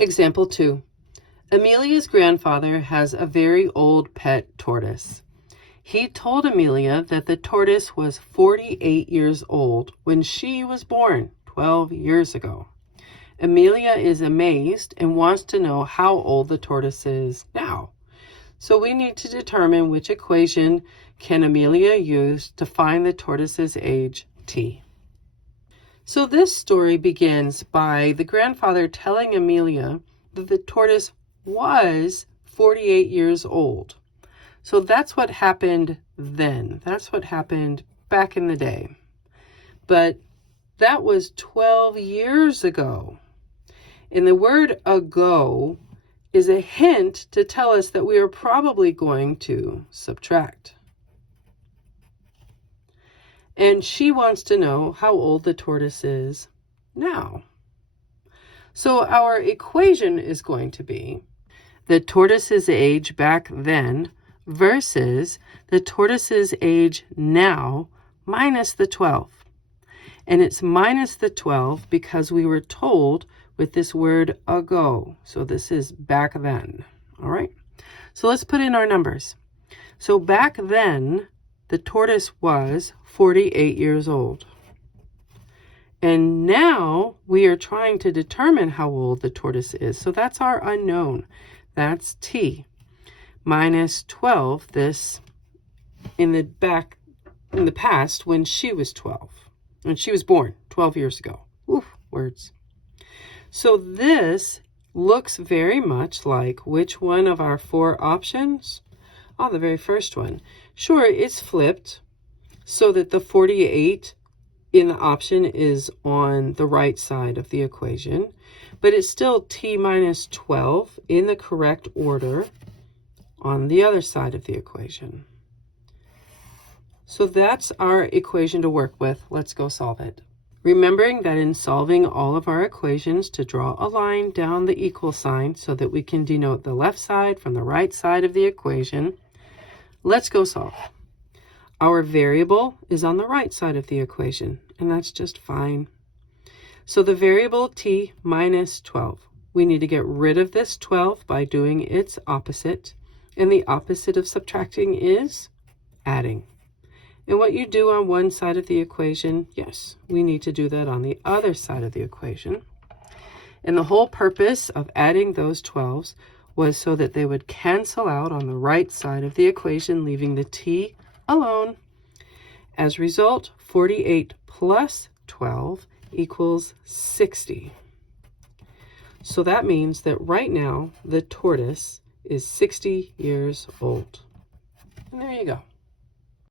Example 2. Amelia's grandfather has a very old pet tortoise. He told Amelia that the tortoise was 48 years old when she was born 12 years ago. Amelia is amazed and wants to know how old the tortoise is now. So we need to determine which equation can Amelia use to find the tortoise's age, t. So this story begins by the grandfather telling Amelia that the tortoise was 48 years old. So that's what happened then. That's what happened back in the day. But that was 12 years ago. And the word ago is a hint to tell us that we are probably going to subtract. And she wants to know how old the tortoise is now. So our equation is going to be the tortoise's age back then versus the tortoise's age now minus the 12. And it's minus the 12 because we were told with this word ago. So this is back then. All right. So let's put in our numbers. So back then, the tortoise was 48 years old. And now we are trying to determine how old the tortoise is. So that's our unknown. That's t. Minus 12, this in the past when she was 12. When she was born 12 years ago. Oof, words. So this looks very much like which one of our 4 options? Oh, the very first one. Sure, it's flipped so that the 48 in the option is on the right side of the equation, but it's still t minus 12 in the correct order on the other side of the equation. So that's our equation to work with. Let's go solve it. Remembering that in solving all of our equations to draw a line down the equal sign so that we can denote the left side from the right side of the equation, let's go solve. Our variable is on the right side of the equation, and that's just fine. So the variable t minus 12, we need to get rid of this 12 by doing its opposite, and the opposite of subtracting is adding. And what you do on one side of the equation, yes, we need to do that on the other side of the equation. And the whole purpose of adding those 12s was so that they would cancel out on the right side of the equation, leaving the t alone. As a result, 48 plus 12 equals 60. So that means that right now, the tortoise is 60 years old. And there you go.